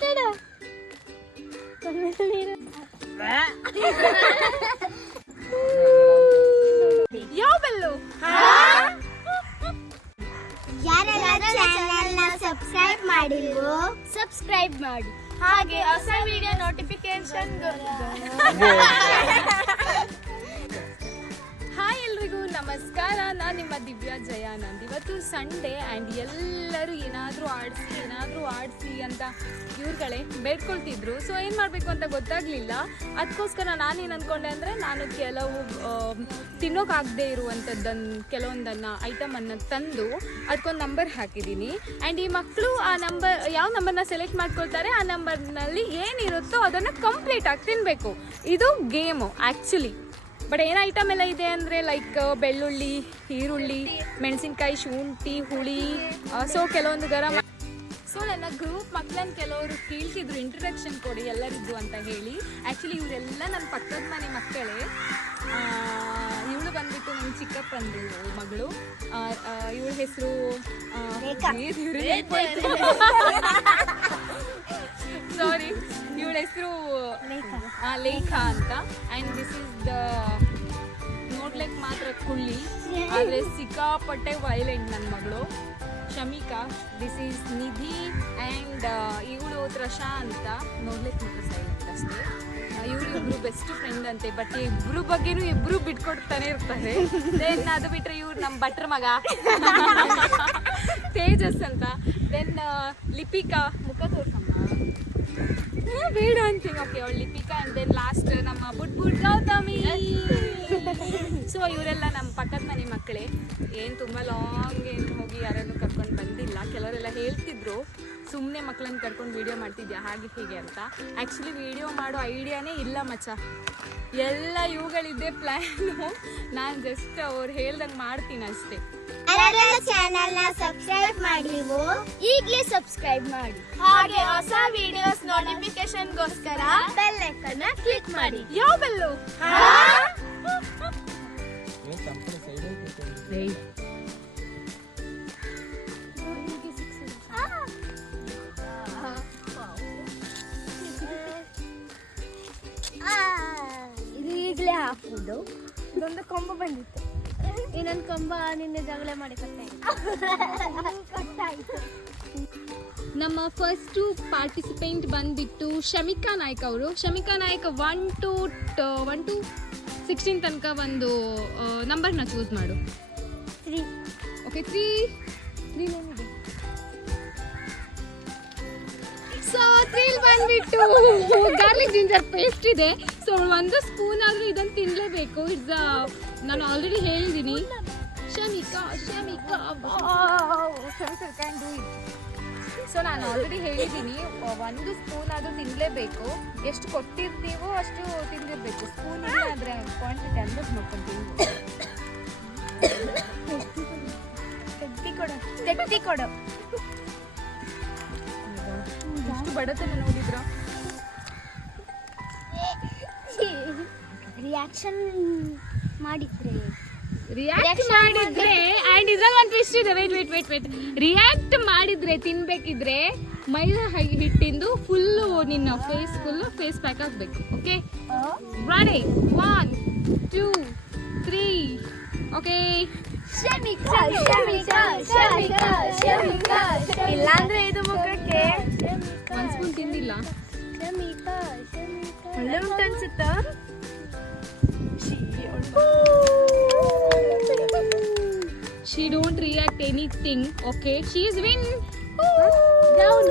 ಮಾತಾಡು. ಯಾವ ಬೆಲ್ಲು? ಯಾರೆಲ್ಲ ಚಾನೆಲ್ನ ಸಬ್ಸ್ಕ್ರೈಬ್ ಮಾಡಿಲ್ವೋ? ಸಬ್ಸ್ಕ್ರೈಬ್ ಮಾಡಿ. ಹಾಗೆ ಹೊಸ ವಿಡಿಯೋ ನೋಟಿಫಿಕೇಶನ್ ಹಾಯ್ ಎಲ್ರಿಗೂ, ನಮಸ್ಕಾರ. ನಾನು ನಿಮ್ಮ ದಿವ್ಯಾ ಜಯಾನಂದ್ ಇವತ್ತು ಸಂಡೇ ಆ್ಯಂಡ್ ಎಲ್ಲರೂ ಏನಾದರೂ ಆಡಿಸಿ ಏನಾದರೂ ಆಡಿಸಿ ಅಂತ ಇವ್ರುಗಳೇ ಬೇಡ್ಕೊಳ್ತಿದ್ರು. ಸೊ ಏನು ಮಾಡಬೇಕು ಅಂತ ಗೊತ್ತಾಗಲಿಲ್ಲ. ಅದಕ್ಕೋಸ್ಕರ ನಾನೇನು ಅಂದ್ಕೊಂಡೆ ಅಂದರೆ, ನಾನು ಕೆಲವು ತಿನ್ನೋಕ್ಕಾಗದೇ ಇರುವಂಥದ್ದನ್ನು ಕೆಲವೊಂದನ್ನು ಐಟಮನ್ನು ತಂದು ಅದಕ್ಕೊಂದು ನಂಬರ್ ಹಾಕಿದ್ದೀನಿ. ಆ್ಯಂಡ್ ಈ ಮಕ್ಕಳು ಆ ನಂಬರ್ ಯಾವ ನಂಬರ್ನ ಸೆಲೆಕ್ಟ್ ಮಾಡ್ಕೊಳ್ತಾರೆ, ಆ ನಂಬರ್ನಲ್ಲಿ ಏನಿರುತ್ತೋ ಅದನ್ನು ಕಂಪ್ಲೀಟಾಗಿ ತಿನ್ನಬೇಕು ಇದು ಗೇಮು ಆ್ಯಕ್ಚುಲಿ ಬಟ್ ಏನು ಐಟಮ್ ಎಲ್ಲ ಇದೆ ಅಂದರೆ ಲೈಕ್ ಬೆಳ್ಳುಳ್ಳಿ ಈರುಳ್ಳಿ ಮೆಣಸಿನ್ಕಾಯಿ ಶುಂಠಿ ಹುಳಿ ಸೊ ಕೆಲವೊಂದು ಗರಂ ಸೊ ನನ್ನ ಗ್ರೂಪ್ ಮಕ್ಕಳನ್ನ ಕೆಲವರು ಕೇಳ್ತಿದ್ರು ಇಂಟ್ರಡಕ್ಷನ್ ಕೊಡಿ ಎಲ್ಲರಿದ್ದು ಅಂತ ಹೇಳಿ. ಆ್ಯಕ್ಚುಲಿ ಇವರೆಲ್ಲ ನನ್ನ ಪಕ್ಕದ ಮನೆ ಮಕ್ಕಳೇ. ಇವಳು ಬಂದ್ಬಿಟ್ಟು ನನ್ನ ಚಿಕ್ಕಪ್ಪಂದು ಮಗಳು. ಇವಳ ಹೆಸರು ಸಾರಿ ಇವಳ ಹೆಸರು ಲೇಖಾ. ಅಂತ. ಆ್ಯಂಡ್ ದಿಸ್ ಇಸ್ ದ ನೋಡ್ಲಿಕ್ಕೆ ಮಾತ್ರ ಕುಳ್ಳಿ ಆದರೆ ಸಿಕ್ಕಾಪಟ್ಟೆ ವೈಲೆಂಟ್ ನನ್ನ ಮಗಳು. Shamika this is Nidhi and ಇವಳು ತ್ರಷಾ ಅಂತ. ನೋಡ್ಲಿಕ್ಕೆ ಮಾತ್ರ ಸೈಲೆಂಟ್ ಅಷ್ಟೇ. ಇವರು ಇಬ್ರು ಬೆಸ್ಟ್ ಫ್ರೆಂಡ್ ಅಂತೆ ಬಟ್ ಇಬ್ರು ಬಗ್ಗೆನೂ ಇಬ್ರು ಬಿಟ್ಕೊಡ್ತಾನೆ ಇರ್ತಾರೆ. ದೆನ್ ಅದು ಬಿಟ್ರೆ ಇವ್ರು ನಮ್ಮ ಭಟ್ರ ಮಗ. ತೇಜಸ್ ಅಂತ. ದೆನ್ ಲಿಪಿಕಾ ಮುಖ ತೋರ್ಸಮ್ಮ. ಬೇಡ ಅಂತೀನಿ. ಓಕೆ ಅವಳು ಲಿಪಿಕಾ ಅಂಡ್ ಲಾಸ್ಟ್ ನಮ್ಮ ಬುಡ್ ಬುಡ್ ಗೌತಮಿ. ಸೊ ಇವರೆಲ್ಲ ನಮ್ಮ ಪಕ್ಕದ ಮನೆ ಮಕ್ಕಳೇ. ಏನು ತುಂಬ ಲಾಂಗ್ ಏನು ಹೋಗಿ ಯಾರನ್ನು ಕರ್ಕೊಂಡು ಬಂದಿಲ್ಲ. ಕೆಲವರೆಲ್ಲ ಹೇಳ್ತಿದ್ರು. ಸುಮ್ಮನೆ ಮಕ್ಕಳನ್ನ ಕರ್ಕೊಂಡು ವಿಡಿಯೋ ಮಾಡ್ತಿದ್ಯಾ? ಹಾಗೆ ಹೀಗೆ ಅಂತ. ಆ್ಯಕ್ಚುಲಿ ವಿಡಿಯೋ ಮಾಡೋ ಐಡಿಯಾನೇ ಇಲ್ಲ ಮಚ್ಚ. ಎಲ್ಲ ಇವುಗಳಿದ್ದೆ ಪ್ಲ್ಯಾನು ನಾನು ಜಸ್ಟ್ ಅವ್ರು ಹೇಳ್ದಂಗೆ ಮಾಡ್ತೀನಿ ಅಷ್ಟೇ. ಚಾನಲ್ ಚಾನೆಲ್ನ ಸಬ್ಸ್ಕ್ರೈಬ್ ಮಾಡಿ. ಈಗಲೇ ಸಬ್ಸ್ಕ್ರೈಬ್ ಮಾಡಿ. ಹಾಗೆ ಹೊಸ ವಿಡಿಯೋಸ್ ನೋಟಿಫಿಕೇಶನ್ಗೋಸ್ಕರ ಬೆಲ್ ಐಕನ್ ಕ್ಲಿಕ್ ಮಾಡಿ. ಯಾವ ಬೆಲ್ಲು? ಈಗಲೇ ಹಾಕುದು ಇದೊಂದು ಕೊಂಬ ಬಂದಿತ್ತು. ಇನ್ನೊಂದು ಕೊಂಬ ನಿನ್ನೆ ಜಗಳ ಮಾಡಿ ಕಟ್ಟಾಯ್ತು ನಮ್ಮ ಫಸ್ಟು ಪಾರ್ಟಿಸಿಪೆಂಟ್ ಬಂದ್ಬಿಟ್ಟು ಶಮಿಕಾ ನಾಯ್ಕ ಅವರು. Shamika Naik one two one two sixteen ತನಕ ಒಂದು ನಂಬರ್ನ ಚೂಸ್ ಮಾಡು. ತ್ರೀ ಓಕೆ ತ್ರೀ ತ್ರೀ ಏನಿದೆ ಸೊ ತ್ರೀಲ್ ಬಂದ್ಬಿಟ್ಟು ಗಾರ್ಲಿಕ್ ಜಿಂಜರ್ ಪೇಸ್ಟ್ ಇದೆ. ಸೊ ಒಂದು ಸ್ಪೂನ್ ಆದರೂ ಇದನ್ನು ತಿನ್ಲೇಬೇಕು. ಇಟ್ಸ್ ನಾನು ಆಲ್ರೆಡಿ ಹೇಳಿದ್ದೀನಿ Shamika Shamika can do it so ನಾನು ಆಲ್ರೆಡಿ ಹೇಳಿದ್ದೀನಿ ಒಂದು ಸ್ಪೂನ್ ಆದರೂ ತಿನ್ನಲೇಬೇಕು ಎಷ್ಟು ಕೊಟ್ಟಿರ್ತೀವೋ ಅಷ್ಟು ತಿಂದಿರಬೇಕು. ಸ್ಪೂನ್ ಇಲ್ಲ ಆದರೆ ಕ್ವಾಂಟಿಟಿ ಅಂದ್ರೆ ಮಾಡ್ಕೊಂಡು ತೆಗ್ದಿ ಕೊಡು. ಕೊಡು. ಎಷ್ಟು ಬಡತನ ನೋಡಿದ್ರ? ರಿಯಾಕ್ಷನ್ ಮಾಡಿದ್ರೆ? ರಿಯಾಕ್ಟ್ ಮಾಡಿದ್ರೆ ಅಂಡ್ ಇದ್ರಲ್ಲಿ ಒಂದು ಟ್ವಿಸ್ಟ್ ಇದೆ. Wait wait wait wait react ಮಾಡಿದ್ರೆ ತಿನ್ಬೇಕಿದ್ರೆ ಮೈದಾ ಹಾಗೆ ಹಿಟ್ಟಿಂದು ಫುಲ್ಲು ನಿನ್ನ ಫೇಸ್ ಫುಲ್ಲು ಫೇಸ್ ಪ್ಯಾಕ್ ಆಗಬೇಕು okay ready one two three okay ಇಲ್ಲಾಂದ್ರೆ ಇದು ಮುಖಕ್ಕೆ. ಒಂದು ಸ್ಪೂನ್ ತಿಂದಿಲ್ಲ. ಒಳ್ಳೆ ಉಂಟು ಅನ್ಸುತ್ತಾ? thing. Okay, she is win. Down.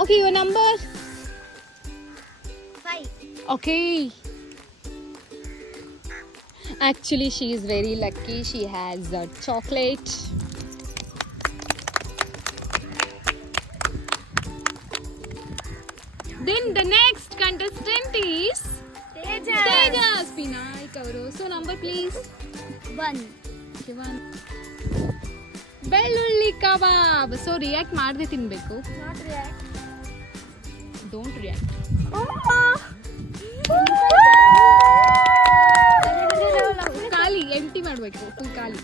Okay, your number. Five. Okay. Actually, she is very lucky. She has a chocolate. Then the next contestant is Tejas. Tejas Pina. Kauro. So number please. One. Okay, one. ಬೆಳ್ಳುಳ್ಳಿ ಕಬಾಬ್. So react ಮಾಡದೆ ತಿನ್ಬೇಕು. Don't react ಖಾಲಿ ಎಂಟಿ ಮಾಡಬೇಕು full ಖಾಲಿ.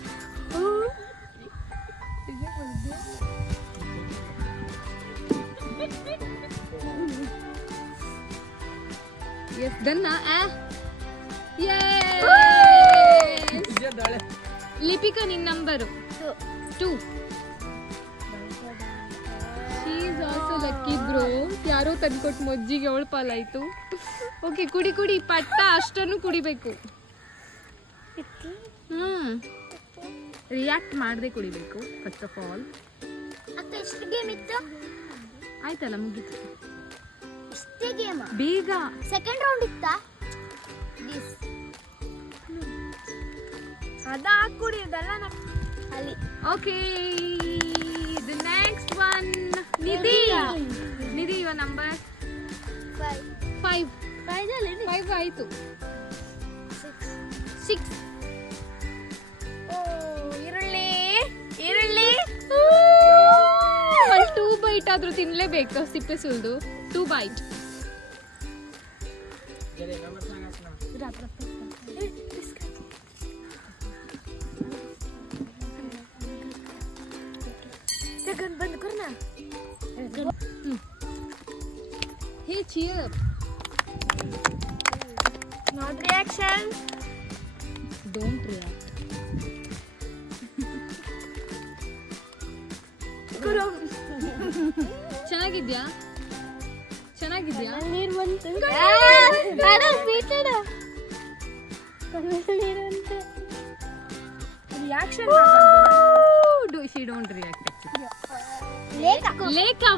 S ಡನ್ನ ಲಿಪಿಕಾ ನಿನ್ number. Two she's also lucky bro ಯಾರೋ ತಂದ್ಕೊಟ್ಟು ಮಜ್ಜಿಗೆ ಅವಳ ಪಾಲಾಯ್ತು. ಓಕೆ ಕುಡಿ ಕುಡಿ. ಪಟ್ಟ ಅಷ್ಟನ್ನು ಕುಡಿಬೇಕು. ಹ್ಮ್. ರಿಯಾಕ್ಟ್ ಮಾಡದೆ ಕುಡಿಬೇಕು ಫಸ್ಟ್ ಆಫ್ ಆಲ್ ಎಷ್ಟು ಗೇಮ್ ಇತ್ತು? ಆಯ್ತಲ್ಲ ಮುಗೀತು. ಇಷ್ಟೇ ಗೇಮ್ ಬೇಗ. ಸೆಕೆಂಡ್ ರೌಂಡ್ ಇತ್ತಾ? ದಿಸ್ ಅದ ಕುಡಿಯೋದಲ್ಲ ಅಲ್ಲಿ. Okay the next one Nidhi. Nidhi. Your number five five ಆಯ್ತು. ಸಿಕ್ಸ್ ಓ ಈರುಳ್ಳಿ. ಈರುಳ್ಳಿ. ಅಲ್ಲಿ ಟೂ ಬೈಟ್ ಆದ್ರೂ ತಿನ್ಲೇಬೇಕು ಸಿಪ್ಪೆ ಸುಲ್ದು. ಟೂ ಬೈಟ್ कर ना hey cheer not reaction don't react करो ಚೆನ್ನಾಗಿದ್ಯಾ ಚೆನ್ನಾಗಿದ್ಯಾ ನೀರು ಬಂತು ಬೇಡ ಸ್ವೀಟ್ ಇಡ ನೀರು ಅಂತ ರಿಯಾಕ್ಷನ್ ಲೇಖಾ.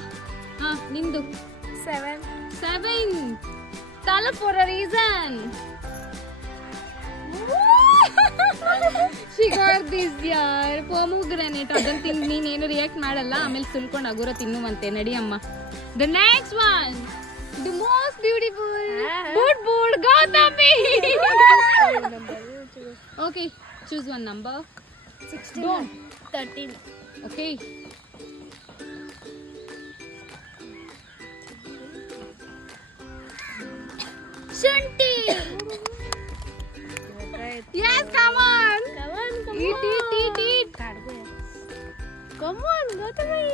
ಹಾ ನಿಂದು. ಸೆವೆನ್ ಸೆವೆನ್ ಕಾಲ ಫಾರ್ ಅ ರೀಸನ್ ಶಿಗಾರ್ ದಿಸ್ ಯಾರ್ ಪೊಮುಗ್ರಾನೇಟ್ ಅದನ್ನ ತಿಂದು ನೀನೇನು ರಿಯಾಕ್ಟ್ ಮಾಡಲ್ಲ. ಆಮೇಲೆ ಸುಲ್ಕೊಂಡು ಅಗುರ ತಿನ್ನುವಂತೆ. ನಡಿ ಅಮ್ಮ. The next one the most beautiful ಬೂಡ್ ಬೂಡ್ Gautami okay choose one number sixteen thirteen okay Shunti. yes, come on. Come on, come eat, on. Eat, eat, eat. Come on, Gautami.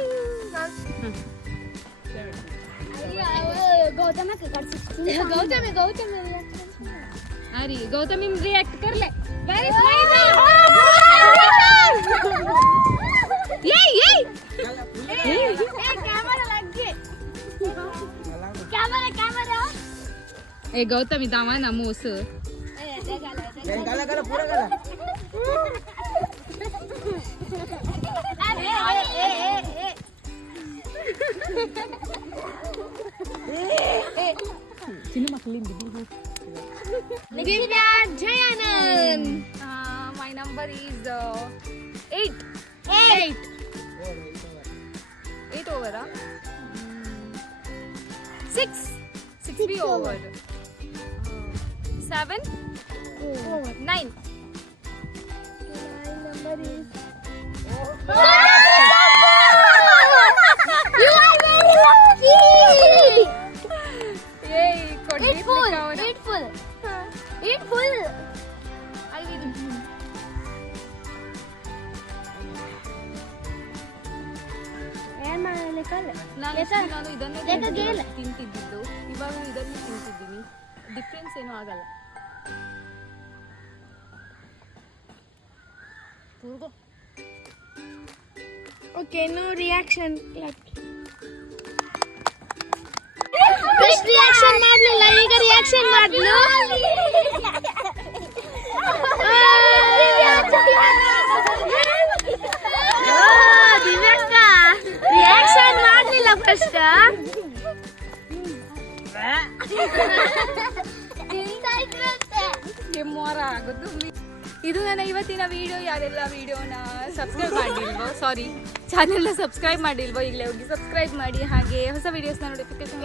Gautami Gautami अरे Gautami react कर ले very smile ये ये हे गौतमी दामा ना मोस Sino makilim dito? Divya Jayanan. Uh, my number is uh, eight. Eight. Eight. Eight over, huh? Six. Six, Six be over. over. Seven. Nine. number is you are very lucky Yay! eat full eat full eat full I will. ಏನ್ ಮಾಡಲಿಕ್ಕಲ್ಲ ನಾನು ಲೇಖ- ನಾನು ಇದನ್ನೇ ಲೇಖ ತಿಂತಿದ್ದು, ಗೇಲ್. ತಿಂತಿದ್ದಿದ್ದು ಇವಾಗ ಇದನ್ನೇ ತಿಂತಿದ್ದೀನಿ difference ಏನೂ ಆಗಲ್ಲ. Okay no reaction first reaction ಮಾಡ್ಲಿಲ್ಲ ಈಗ ರಿಯಾಕ್ಷನ್ ಮಾಡ್ಲು? ಇವತ್ತಿನ ವಿಡಿಯೋ ಯಾರೆಲ್ಲ ವಿಡಿಯೋನ ಸಬ್ಸ್ಕ್ರೈಬ್ ಮಾಡಿಲ್ವೋ? ಸಾರಿ ಚಾನೆಲ್ನ ಸಬ್ಸ್ಕ್ರೈಬ್ ಮಾಡಿಲ್ವೋ? ಇಲ್ಲೇ ಹೋಗಿ ಸಬ್ಸ್ಕ್ರೈಬ್ ಮಾಡಿ. ಹಾಗೆ ಹೊಸ ವಿಡಿಯೋಸ್ನ ನೋಟಿಫಿಕೇಶನ್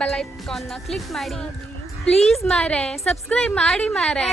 ಬೆಲ್ ಐಕಾನ್ನ ಕ್ಲಿಕ್ ಮಾಡಿ. ಪ್ಲೀಸ್ ಮಾರೆ. ಸಬ್ಸ್ಕ್ರೈಬ್ ಮಾಡಿ ಮಾರೆ.